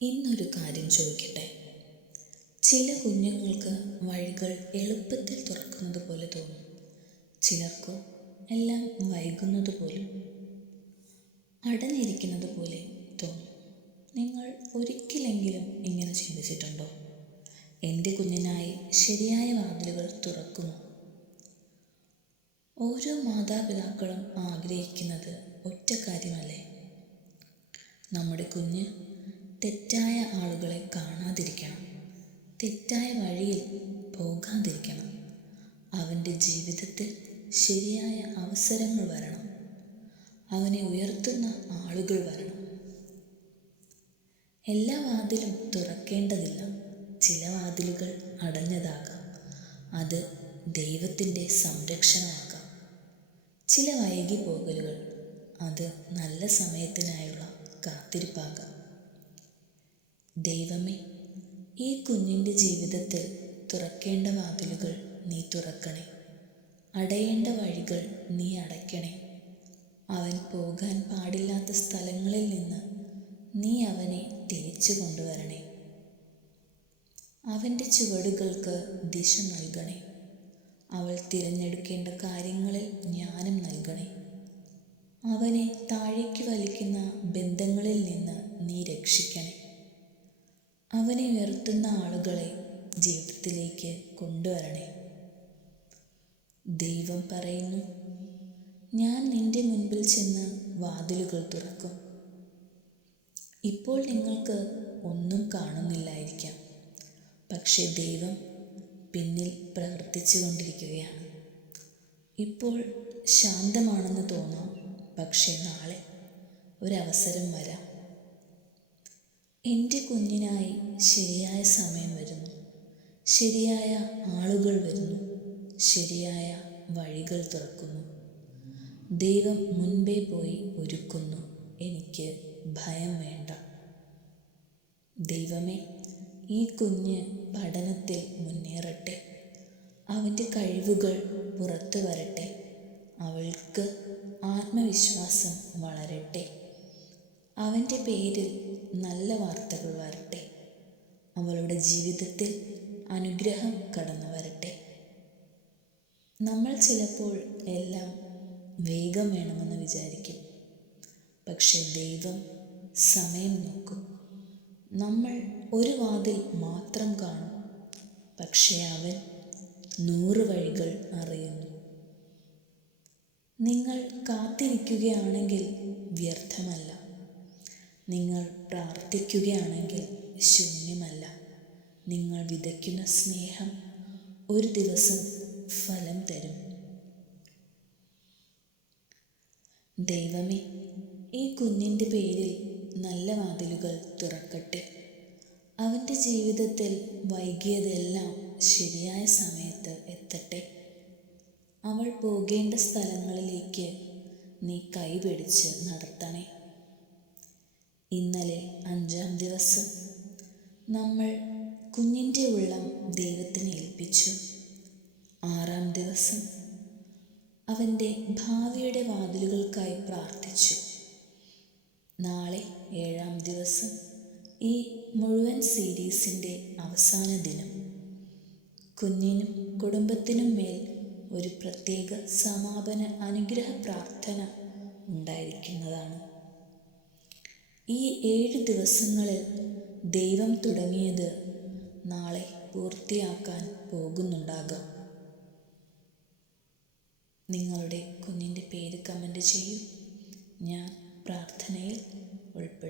ഇന്നൊരു കാര്യം ചോദിക്കട്ടെ. ചില കുഞ്ഞുങ്ങൾക്ക് വഴികൾ എളുപ്പത്തിൽ തുറക്കുന്നത് പോലെ തോന്നും. ചിലർക്കോ എല്ലാം വൈകുന്നത് പോലും, അടഞ്ഞിരിക്കുന്നത് പോലെ തോന്നും. നിങ്ങൾ ഒരിക്കലെങ്കിലും ഇങ്ങനെ ചിന്തിച്ചിട്ടുണ്ടോ? എൻ്റെ കുഞ്ഞിനായി ശരിയായ വാതിലുകൾ തുറക്കുമോ? ഓരോ മാതാപിതാക്കളും ആഗ്രഹിക്കുന്നത് ഒറ്റ കാര്യമല്ലേ? നമ്മുടെ കുഞ്ഞ് തെറ്റായ ആളുകളെ കാണാതിരിക്കണം, തെറ്റായ വഴിയിൽ പോകാതിരിക്കണം, അവൻ്റെ ജീവിതത്തിൽ ശരിയായ അവസരങ്ങൾ വരണം, അവനെ ഉയർത്തുന്ന ആളുകൾ വരണം. എല്ലാ വാതിലും തുറക്കേണ്ടതില്ല. ചില വാതിലുകൾ അടഞ്ഞതാകാം, അത് ദൈവത്തിൻ്റെ സംരക്ഷണമാകാം. ചില വൈകി പോകലുകൾ, അത് നല്ല സമയത്തിനായുള്ള കാത്തിരിപ്പാകാം. ദൈവമേ, ഈ കുഞ്ഞിൻ്റെ ജീവിതത്തിൽ തുറക്കേണ്ട വാതിലുകൾ നീ തുറക്കണേ, അടയേണ്ട വഴികൾ നീ അടയ്ക്കണേ. അവൻ പോകാൻ പാടില്ലാത്ത സ്ഥലങ്ങളിൽ നിന്ന് നീ അവനെ തിരിച്ചു കൊണ്ടുവരണേ. അവൻ്റെ ചുവടുകൾക്ക് ദിശ നൽകണേ. അവൾ തിരഞ്ഞെടുക്കേണ്ട കാര്യങ്ങളിൽ ജ്ഞാനം നൽകണേ. അവനെ താഴേക്ക് വലിക്കുന്ന ബന്ധങ്ങളിൽ നിന്ന് നീ രക്ഷിക്കണേ. അവനെ ഉയർത്തുന്ന ആളുകളെ ജീവിതത്തിലേക്ക് കൊണ്ടുവരണേ. ദൈവം പറയുന്നു, ഞാൻ നിന്റെ മുൻപിൽ ചെന്ന് വാതിലുകൾ തുറക്കും. ഇപ്പോൾ നിങ്ങൾക്ക് ഒന്നും കാണുന്നില്ലായിരിക്കാം, പക്ഷേ ദൈവം പിന്നിൽ പ്രവർത്തിച്ചു കൊണ്ടിരിക്കുകയാണ്. ഇപ്പോൾ ശാന്തമാണെന്ന് തോന്നാം, പക്ഷേ നാളെ ഒരവസരം വരാം. എൻ്റെ കുഞ്ഞിനായി ശരിയായ സമയം വരുന്നു, ശരിയായ ആളുകൾ വരുന്നു, ശരിയായ വഴികൾ തുറക്കുന്നു. ദൈവം മുൻപേ പോയി ഒരുക്കുന്നു. എനിക്ക് ഭയം വേണ്ട. ദൈവമേ, ഈ കുഞ്ഞ് പഠനത്തിൽ മുന്നേറട്ടെ, അവൻ്റെ കഴിവുകൾ പുറത്തു വരട്ടെ, അവൾക്ക് ആത്മവിശ്വാസം വളരട്ടെ, അവൻ്റെ പേരിൽ നല്ല വാർത്തകൾ വരട്ടെ, അവളുടെ ജീവിതത്തിൽ അനുഗ്രഹം കടന്നു വരട്ടെ. നമ്മൾ ചിലപ്പോൾ എല്ലാം വേഗം വേണമെന്ന് വിചാരിക്കും, പക്ഷെ ദൈവം സമയം നോക്കും. നമ്മൾ ഒരു വാതിൽ മാത്രം കാണും, പക്ഷേ അവൻ 100 വഴികൾ അറിയുന്നു. നിങ്ങൾ കാത്തിരിക്കുകയാണെങ്കിൽ വ്യർത്ഥമല്ല, നിങ്ങൾ പ്രാർത്ഥിക്കുകയാണെങ്കിൽ ശൂന്യമല്ല. നിങ്ങൾ വിതയ്ക്കുന്ന സ്നേഹം ഒരു ദിവസം ഫലം തരും. ദൈവമേ, ഈ കുഞ്ഞിൻ്റെ പേരിൽ നല്ല വാതിലുകൾ തുറക്കട്ടെ. അവൻ്റെ ജീവിതത്തിൽ വൈകിയതെല്ലാം ശരിയായ സമയത്ത് എത്തട്ടെ. അവൾ പോകേണ്ട സ്ഥലങ്ങളിലേക്ക് നീ കൈപിടിച്ച് നടത്തണേ. ഇന്നലെ 5-ാം ദിവസം നമ്മൾ കുഞ്ഞിൻ്റെ ഉള്ളം ദൈവത്തിന് ഏൽപ്പിച്ചു. 6-ാം ദിവസം അവൻ്റെ ഭാവിയുടെ വാതിലുകൾക്കായി പ്രാർത്ഥിച്ചു. നാളെ 7-ാം ദിവസം, ഈ മുഴുവൻ സീരീസിൻ്റെ അവസാന ദിനം. കുഞ്ഞിനും കുടുംബത്തിനും മേൽ ഒരു പ്രത്യേക സമാപന അനുഗ്രഹ പ്രാർത്ഥന ഉണ്ടായിരിക്കുന്നതാണ്. ഈ 7 ദിവസങ്ങളിൽ ദൈവം തുടങ്ങിയത് നാളെ പൂർത്തിയാക്കാൻ പോകുന്നുണ്ടാകാം. നിങ്ങളുടെ കുഞ്ഞിൻ്റെ പേര് കമൻറ്റ് ചെയ്യൂ. ഞാൻ പ്രാർത്ഥനയിൽ ഉൾപ്പെടും.